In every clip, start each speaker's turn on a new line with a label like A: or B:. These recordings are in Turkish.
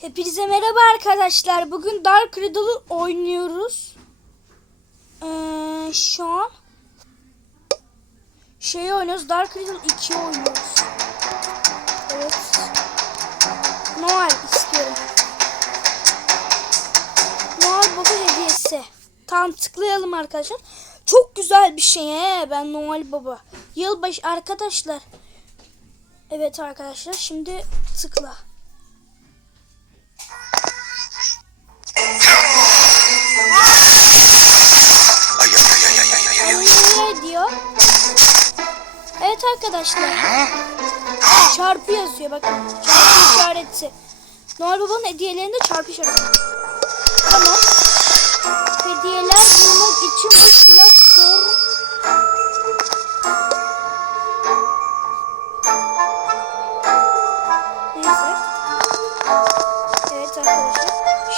A: Hepinize merhaba arkadaşlar. Bugün Dark Riddle'ı oynuyoruz. Ee, şu an şey oynuyoruz. Dark Riddle 2 oynuyoruz. Evet. Noel istiyorum. Noel Baba hediyesi. Tam tıklayalım arkadaşlar. Çok güzel bir şey he. Ben Noel Baba. Yılbaşı arkadaşlar. Evet arkadaşlar şimdi tıkla. Arkadaşlar. Çarpı yazıyor bakın. Çarpı işareti. Noel Baba'nın hediyelerinde çarpı işareti. Tamam. Hediyeler bulmak için bu platform Neyse. Evet arkadaşlar.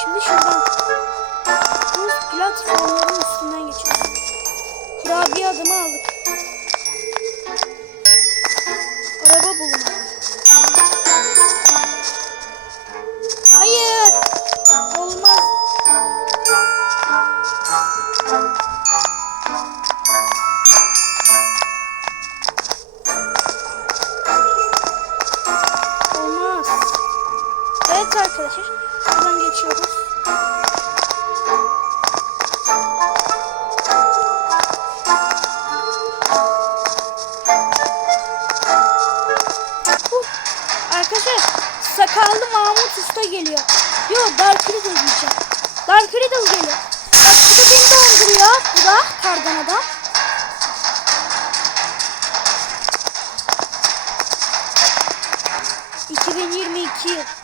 A: Şimdi şuradan bu platformların üstünden geçelim. Kurabiye adımı aldık. Usta geliyor. Yo Dark Riddle diyeceğim. Dark Riddle geliyor. Bak bu da beni donduruyor. Bu da kardan adam. ...2022 yıl. Evet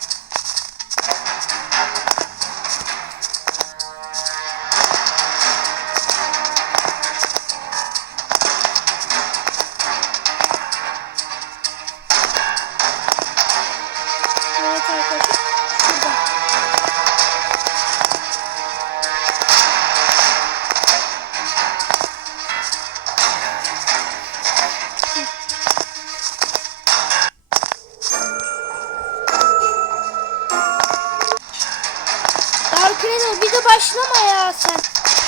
A: başlama ya sen.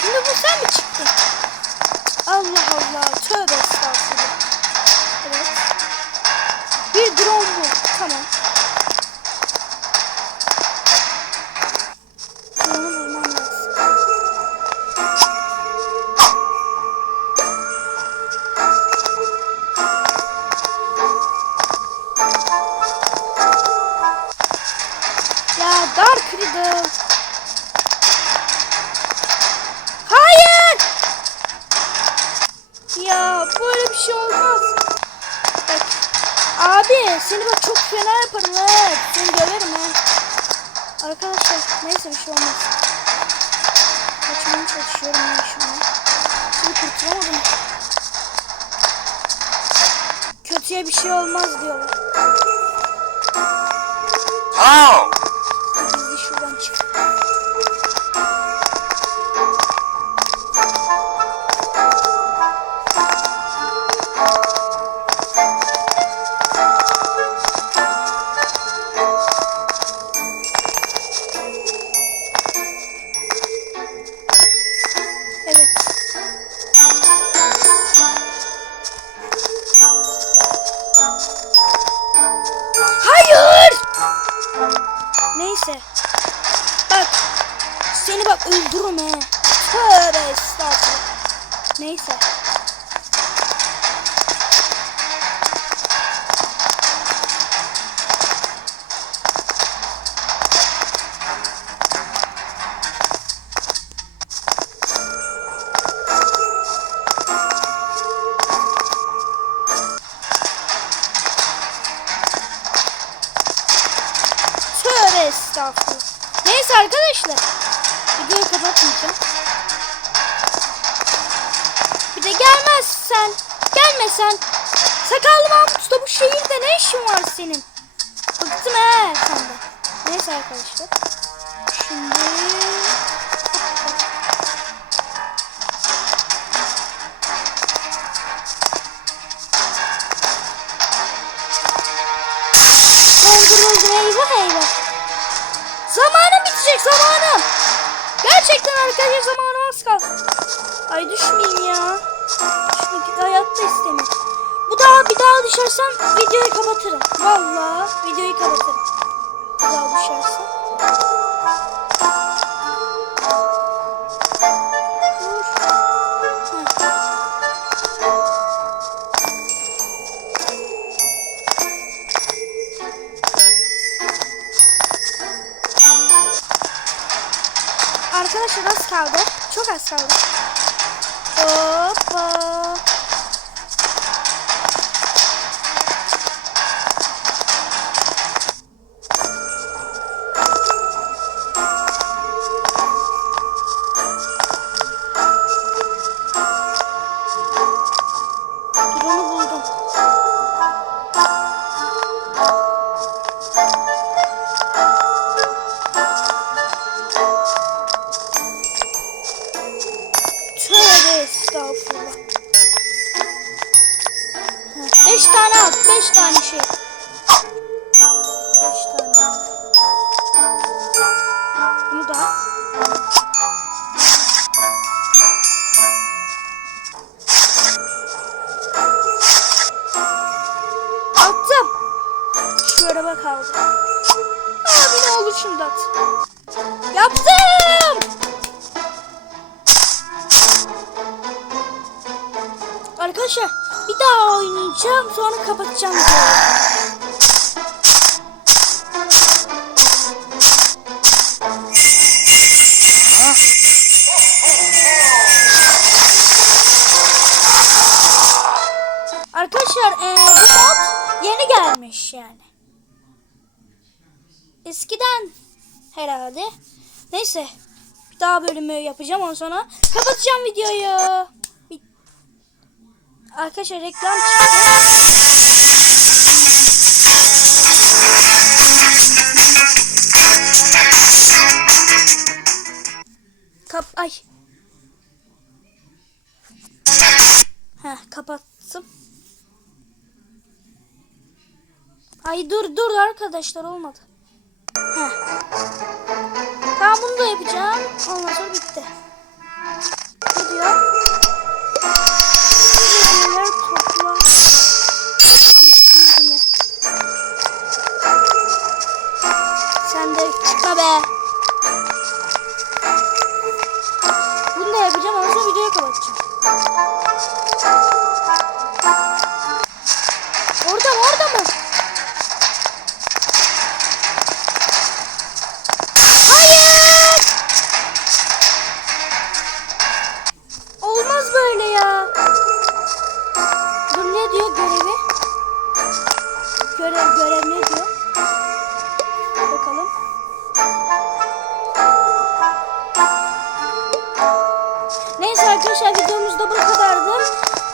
A: Şimdi bu sen mi çıktın? Allah Allah. Tövbe estağfurullah. Evet. Bir drone bu. Tamam. Dark Riddle. Abi seni bak çok fena yaparım evet. Seni döverim ha. Arkadaşlar neyse bir şey olmaz. Kaçmaya çalışıyorum ya şu an. Şimdi kurtulamadım. Kötüye bir şey olmaz diyorlar.
B: How?
A: Evet. Hayır! Neyse. Bak. Seni bak öldürürüm he. Tövbe estağfurullah. Neyse. Estağfurullah. Neyse arkadaşlar. Videoyu kapatmayacağım. Bir de gelmezsen, gelmesen. Sakallı Mahmut Usta bu şehirde ne işin var senin? Bıktım he senden. Neyse arkadaşlar. Şimdi... Zamanım bitecek zamanım. Gerçekten arkadaşlar zamanım az kaldı. Ay düşmeyeyim ya. Düşmek hayatta istemiyorum. Bu daha bir daha düşersem videoyu kapatırım. Vallahi videoyu kapatırım. Bir daha düşersem. Arkadaşlar az kaldı. Çok az kaldı. Hoppa. At. Yaptım. Arkadaşlar bir daha oynayacağım sonra kapatacağım. Arkadaşlar eee, bu mod yeni gelmiş yani. Eskiden herhalde. Neyse bir daha bölümü yapacağım ondan sonra kapatacağım videoyu. Arkadaşlar reklam çıktı. Kap ay. Heh kapattım. Ay dur dur arkadaşlar olmadı. Bunu da yapacağım. Ondan sonra bitti. Ne diyor? Arkadaşlar videomuz da bu kadardı.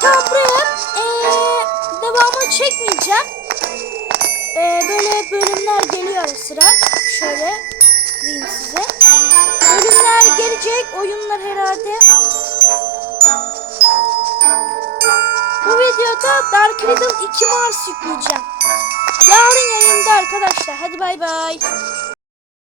A: Tam buraya eee, devamını çekmeyeceğim. Eee, böyle bölümler geliyor sıra. Şöyle diyeyim size. Bölümler gelecek. Oyunlar herhalde. Bu videoda Dark Riddle 2 Mars yükleyeceğim. Yarın yayında arkadaşlar. Hadi bay bay.